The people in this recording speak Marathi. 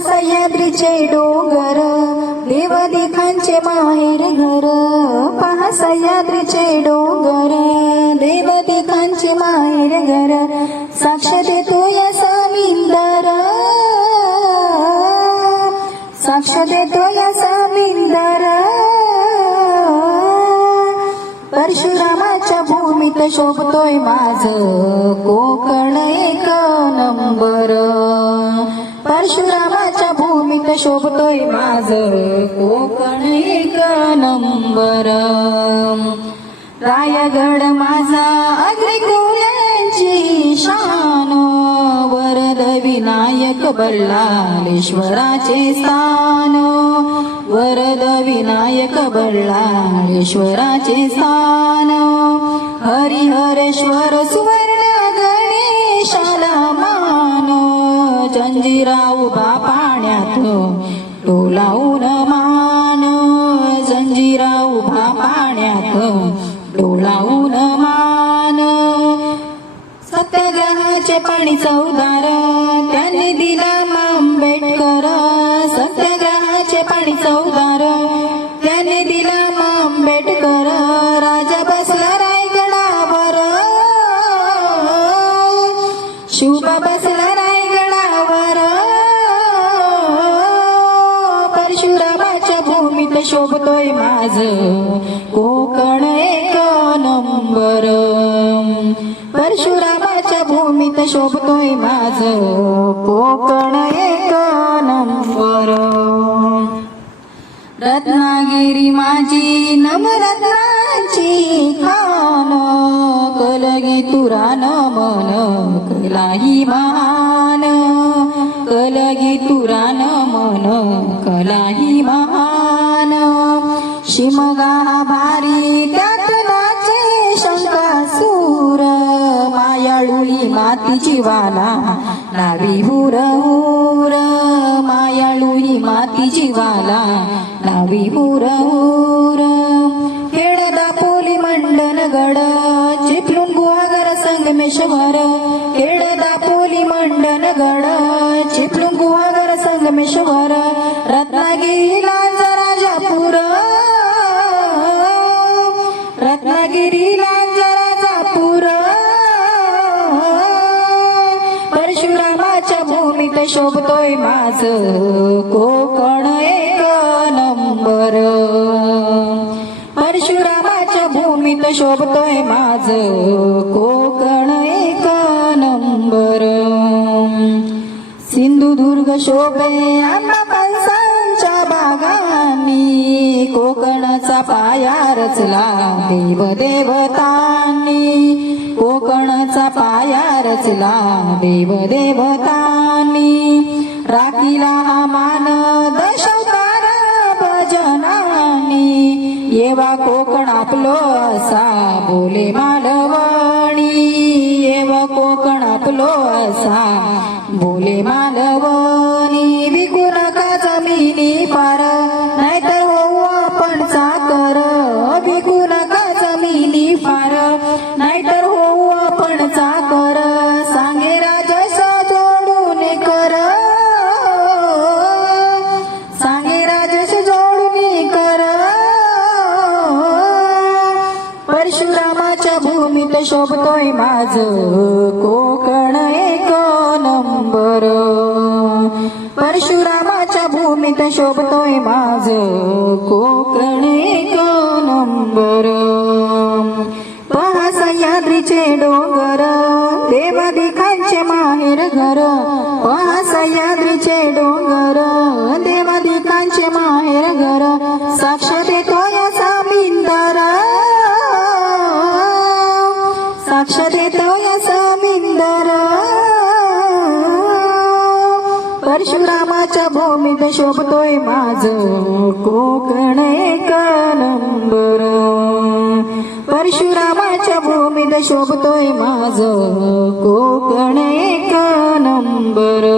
सह्याद्रीचे डोंगर देवदिखांचे माहेर घर, पहा सह्याद्रीचे डोंगर देवदिखांचे माहेर घर, साक्ष देतो या समिंदर, साक्ष देतो या समिंदर, परशुरामाच्या भूमीत शोभतोय माझ कोकण एक नंबर, परशुरामाच्या भूमीत शोभतोय माझ कोकण एक नंबर, रायगड माझा अग्निकुल्यांची शान, वरद विनायक बल्लाळेश्वराचे स्थान, वरद विनायक बल्लाळेश्वराचे स्थान, हरिहरेश्वर सुवर्ण गणेशाला मान, जंजिरा उभा पाण्यात डोलावून मान, जंजिरा उभा पाण्यात डोलावून मान, सत्याग्रहाचे पाणी चौदार त्यांनी दिला आंबेडकर, सत्याग्रहाचे पाणी चौदार त्यांनी दिला आंबेडकर, राजा बसला रायगडावर, शिवबा बसला रायगडावर, परशुरामाच्या भूमीत शोभतोय माझ कोकण एक नंबर, परशुरामाच्या भूमीत शोभतोय माझ कोकण एक नंबर, रत्नागिरी माझी नवरत्नाची खान, कलगी तुरान मन कलाही महान, कलगी तुरान मन कलाही महान, शिमगा भारी त्यात नाचे शंकासूर, मायाळुली मातीची वाला नावी हुर हुर, मायाळुली मातीची वाला नावी हुर हुर, खेड दापोली मंडनगड चिपळूण गुहागर संगमेश्वर, खेड दापोली मंडनगड चिपळूण गुहागर संगमेश्वर, रत्नागिरी लांजराजापूर, रत्नागिरी लांजराजापूर, परशुरामाच्या भूमीत शोभतोय माझ कोकण एक नंबर, परशुरामाच्या भूमीत शोभतोय माझ कोकण एक नंबर, सिंधुदुर्ग शोभे आंबा फणसांच्या बागांनी, कोकणचा पाया रचला देवदेवतांनी, कोकणचा पाया रचला देवदेवतांनी, राखीला हा मान दशावतार भजनांनी, येवा कोकण आपलो असा बोले मालवणी, येवा कोकण आपलो असा बोले मालवणी, विकू नका जमिनी पार नाहीतर होऊ आपण चाकर, विकू नका जमिनी पार नाहीतर होऊ आपण चाकर, सांगे राजस जोडून कर, सांगे राजस जोडून कर, परशुरामाच्या भूमीत शोभतोय माझ कोकण एक नंबर, परशुरामाच्या भूमीत शोभतोय माझ कोकण एक नंबर, पहा सह्याद्रीचे डोंगर देवादिखांचे माहेर घर, पहा सह्याद्रीचे डोंगर देवादिखांचे माहेर घर, साक्ष देतो या समिंदर, साक्ष देतो या समिंदर, परशुरामाच्या भूमीत शोभतोय माझ कोकण एक नंबर, परशुरामाच्या भूमीत शोभतोय माझ कोकण एक नंबर.